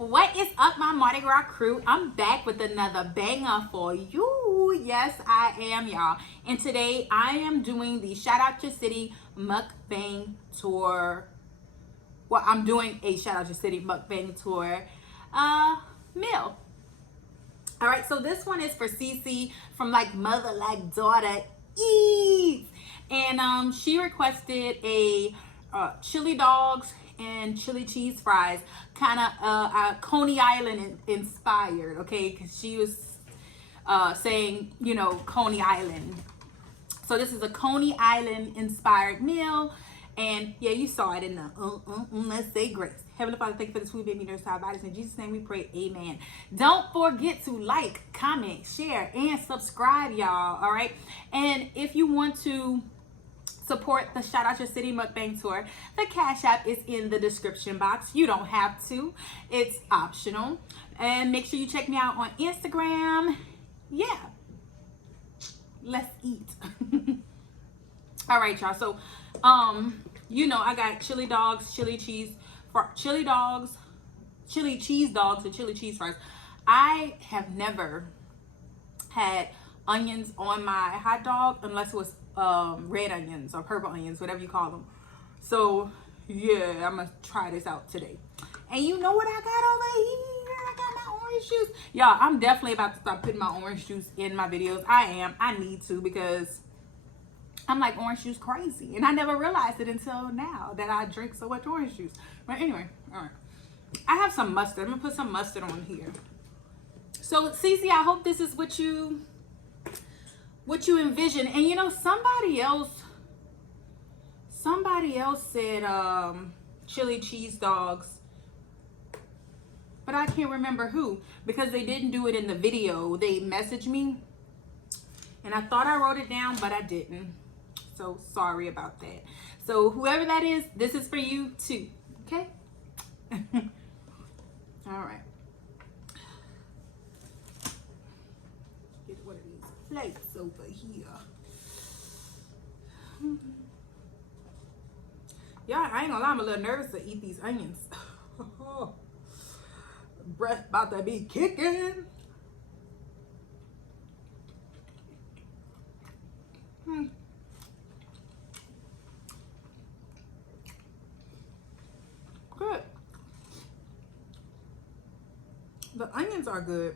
What is up, my Mardi Gras crew? I'm back with another banger for you. Yes, I am, y'all. And today I am doing the Shout Out Your City Mukbang Tour. Well, I'm doing a Shout Out Your City Mukbang Tour meal. All right, so this one is for Cece from like Mother Like Daughter Eats. And she requested a chili dogs and chili cheese fries, kind of Coney Island inspired, okay? Because she was saying, you know, Coney Island. So this is a Coney Island inspired meal. And yeah, you saw it in the let's say grace. Heavenly Father, thank you for this food, baby, nurse, our bodies. In Jesus' name we pray, amen. Don't forget to like, comment, share, and subscribe, y'all, all right? And if you want to support the Shout Out Your City Mukbang Tour, the Cash App is in the description box. You don't have to. It's optional. And make sure you check me out on Instagram. Yeah. Let's eat. All right, y'all. So, you know, I got chili dogs, chili cheese dogs, and chili cheese fries. I have never had onions on my hot dog unless it was red onions or purple onions, whatever you call them. So yeah, I'm gonna try this out today. And you know what I got over here? I got my orange juice. Y'all, I'm definitely about to start putting my orange juice in my videos. I need to, because I'm like orange juice crazy, and I never realized it until now that I drink so much orange juice. But anyway, all right, I have some mustard. I'm gonna put some mustard on here. So Cece, I hope this is what you envision. And you know, somebody else said chili cheese dogs, but I can't remember who, because they didn't do it in the video. They messaged me and I thought I wrote it down, but I didn't. So sorry about that. So whoever that is, this is for you too. Okay? All right. Get one of these plates over here. Y'all, I ain't gonna lie, I'm a little nervous to eat these onions. Breath about to be kicking. Good. The onions are good.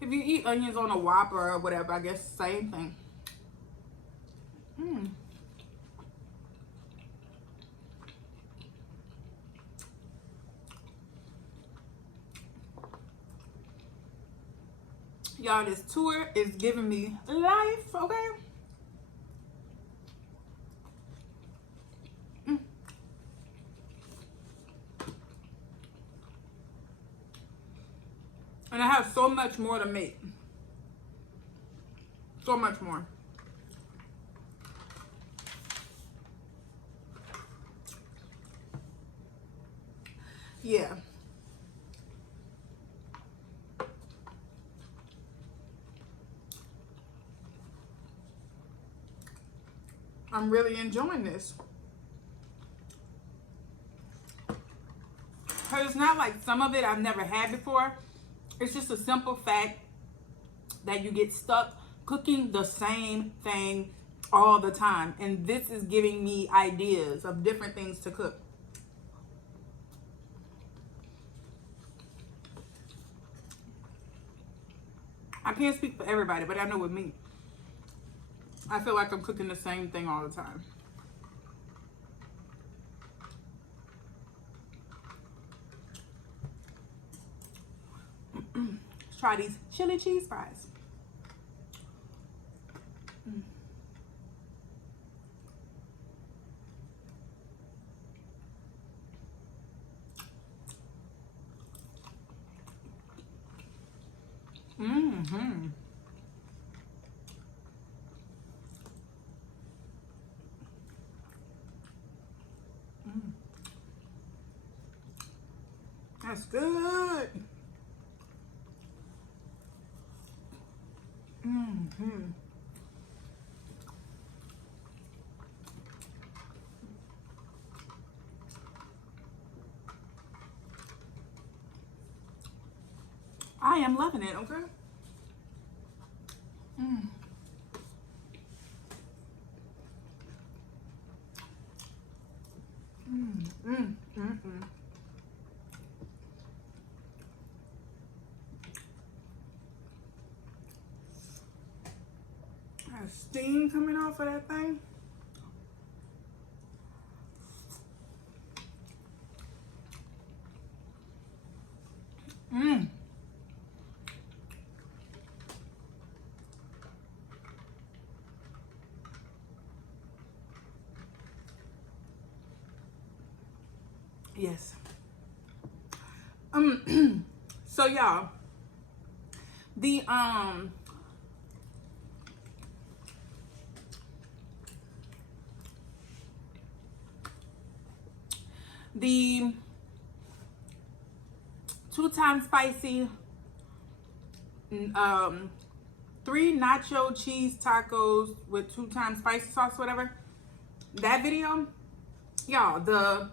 If you eat onions on a Whopper or whatever, I guess same thing. Y'all, this tour is giving me life, okay? And I have so much more to make. So much more. Yeah. I'm really enjoying this. Because it's not like some of it I've never had before. It's just a simple fact that you get stuck cooking the same thing all the time. And this is giving me ideas of different things to cook. I can't speak for everybody, but I know with me, I feel like I'm cooking the same thing all the time. Let's try these chili cheese fries. That's good. I am loving it, okay? There's steam coming off of that thing. Yes. So y'all, the the 2-time spicy 3 nacho cheese tacos with 2-time spicy sauce, whatever. That video, y'all, the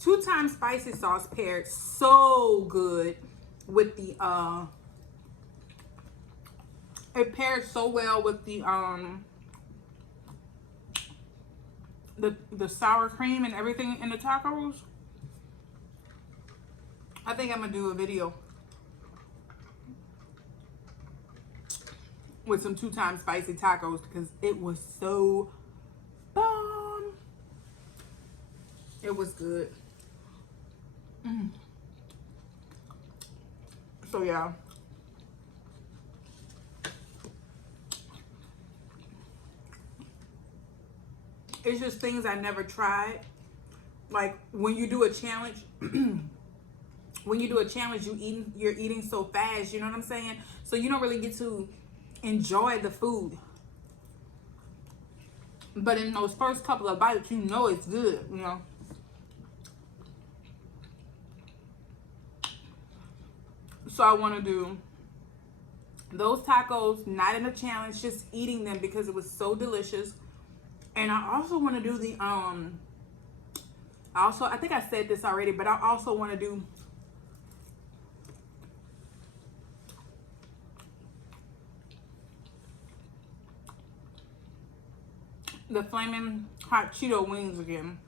2-time spicy sauce paired so good with the it paired so well with the sour cream and everything in the tacos. I think I'm gonna do a video with some 2-time spicy tacos because it was so bomb. It was good. So yeah. It's just things I never tried. Like when you do a challenge, when you do a challenge, you're eating so fast, you know what I'm saying? So you don't really get to enjoy the food. But in those first couple of bites, you know it's good, you know. So I want to do those tacos, not in a challenge, just eating them because it was so delicious. And I also want to do the I think I said this already, but I also want to do the flaming hot Cheeto wings again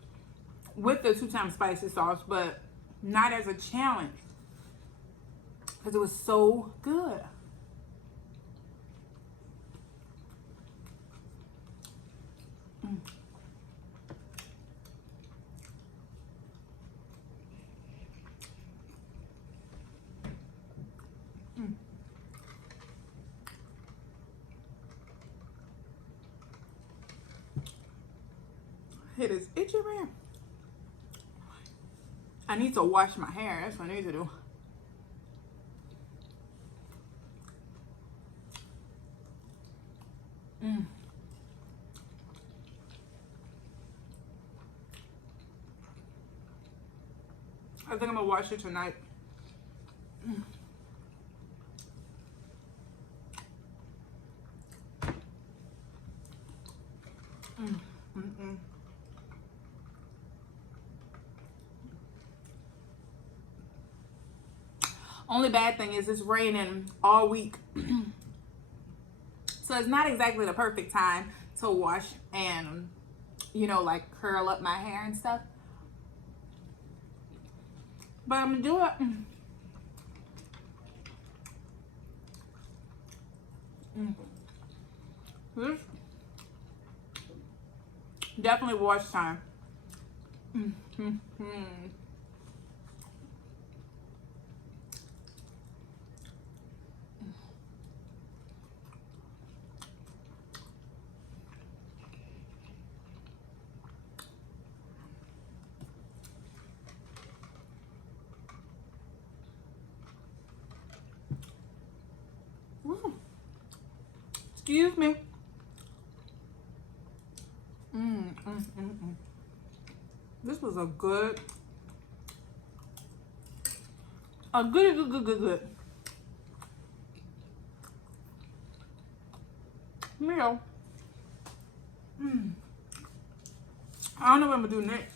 with the 2-time spicy sauce, but not as a challenge because it was so good. It is itchy, man. I need to wash my hair. That's what I need to do. I think I'm gonna wash it tonight. Only bad thing is it's raining all week. So it's not exactly the perfect time to wash and, you know, like curl up my hair and stuff. But I'm gonna do it. This definitely wash time. Excuse me. This was a good meal. I don't know what I'm gonna do next.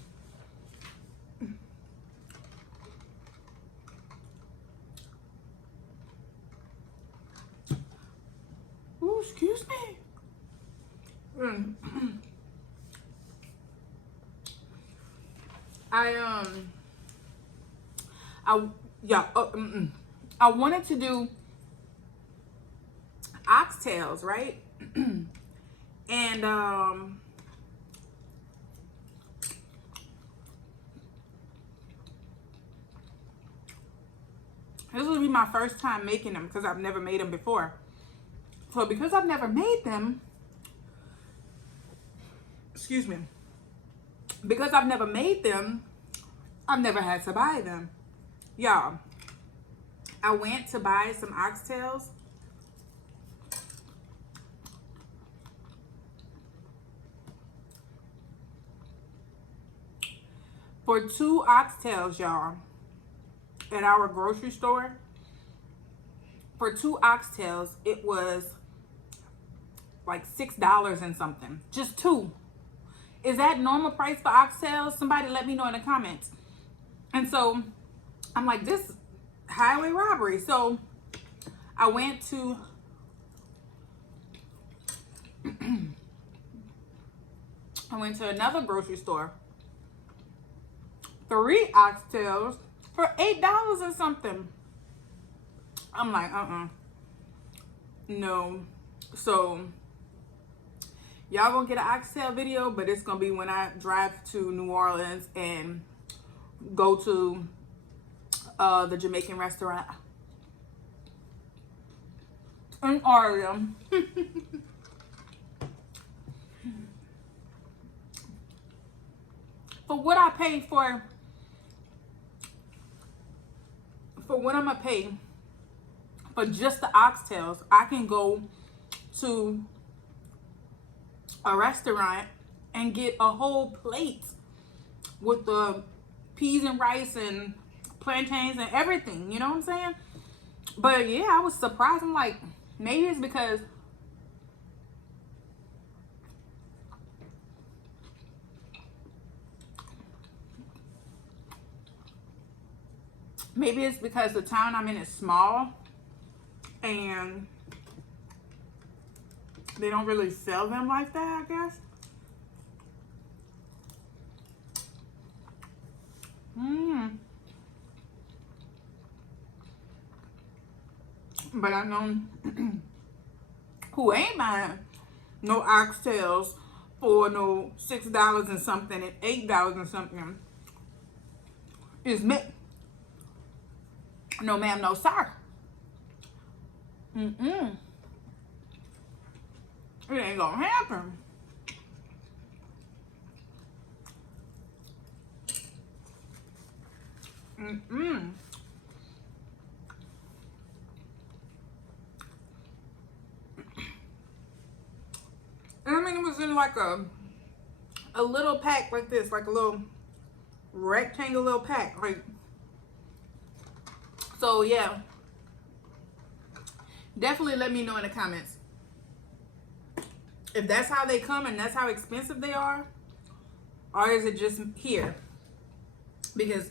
I I yeah, I wanted to do oxtails, right? And this will be my first time making them because I've never made them before. So because I've never made them, excuse me, because I've never made them, I've never had to buy them. Y'all, I went to buy some oxtails. For 2 oxtails, y'all, at our grocery store, for 2 oxtails, it was like $6 and something. Just 2. Is that normal price for oxtails? Somebody let me know in the comments. And so I'm like, this highway robbery. So I went to another grocery store. 3 oxtails for $8 and something. I'm like, no. So y'all gonna get an oxtail video, but it's gonna be when I drive to New Orleans and go to the Jamaican restaurant in Aria. For what I paid for what I'm gonna pay for just the oxtails, I can go to a restaurant and get a whole plate with the peas and rice and plantains and everything, you know what I'm saying? But yeah, I was surprised. I'm like, maybe it's because the town I'm in is small and they don't really sell them like that, I guess. But I know who ain't buying no oxtails for no $6 and something and $8 and something is me. No ma'am, no sir. It ain't gonna happen. And I mean, it was in like a little pack like this, like a little rectangle little pack, like. So yeah, definitely let me know in the comments if that's how they come and that's how expensive they are, or is it just here? Because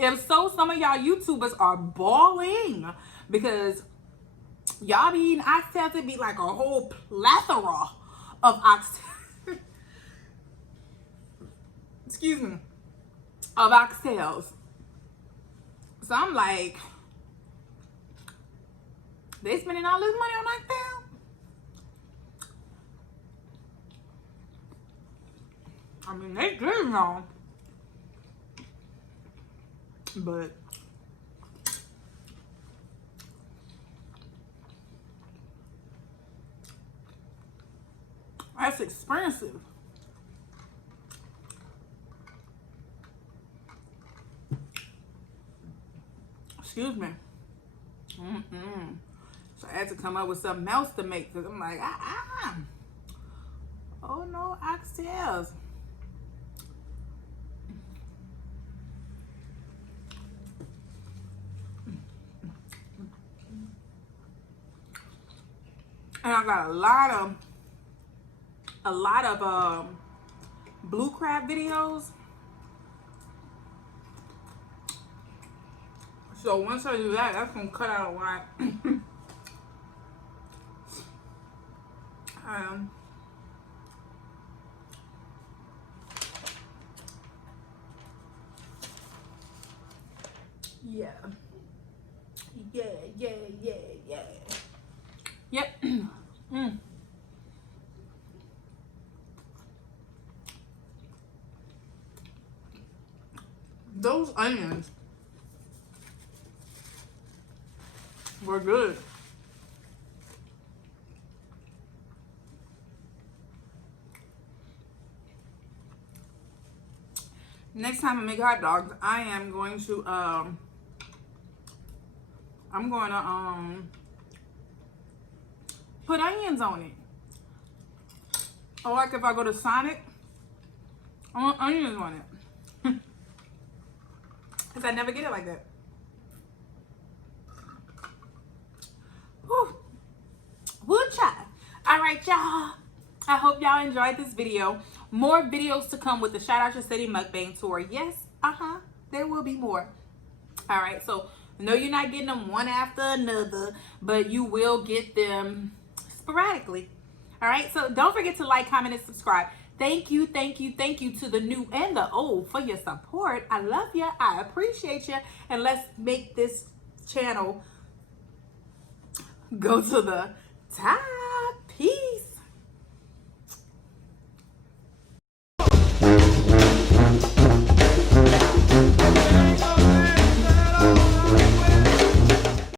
if so, some of y'all YouTubers are balling because y'all be eating oxtails. It'd be like a whole plethora of oxtails. Excuse me, of oxtails. So I'm like, they spending all this money on oxtails? I mean, they good now, but that's expensive. Excuse me. So I had to come up with something else to make because I'm like, oh no, oxtails. And I got a lot of blue crab videos. So once I do that, that's gonna cut out a lot. Yeah. Yeah, yeah, yeah, yeah. Yep. Mm. Those onions were good. Next time I make hot dogs, I am going to put onions on it. Or like if I go to Sonic, I want onions on it. Because I never get it like that. Whew. Woo child. Alright, y'all. I hope y'all enjoyed this video. More videos to come with the Shout Out Your City Mukbang Tour. Yes, there will be more. Alright, so no, you're not getting them one after another, but you will get them sporadically. Alright, so don't forget to like, comment, and subscribe. Thank you, thank you, thank you to the new and the old for your support. I love you. I appreciate you. And let's make this channel go to the top.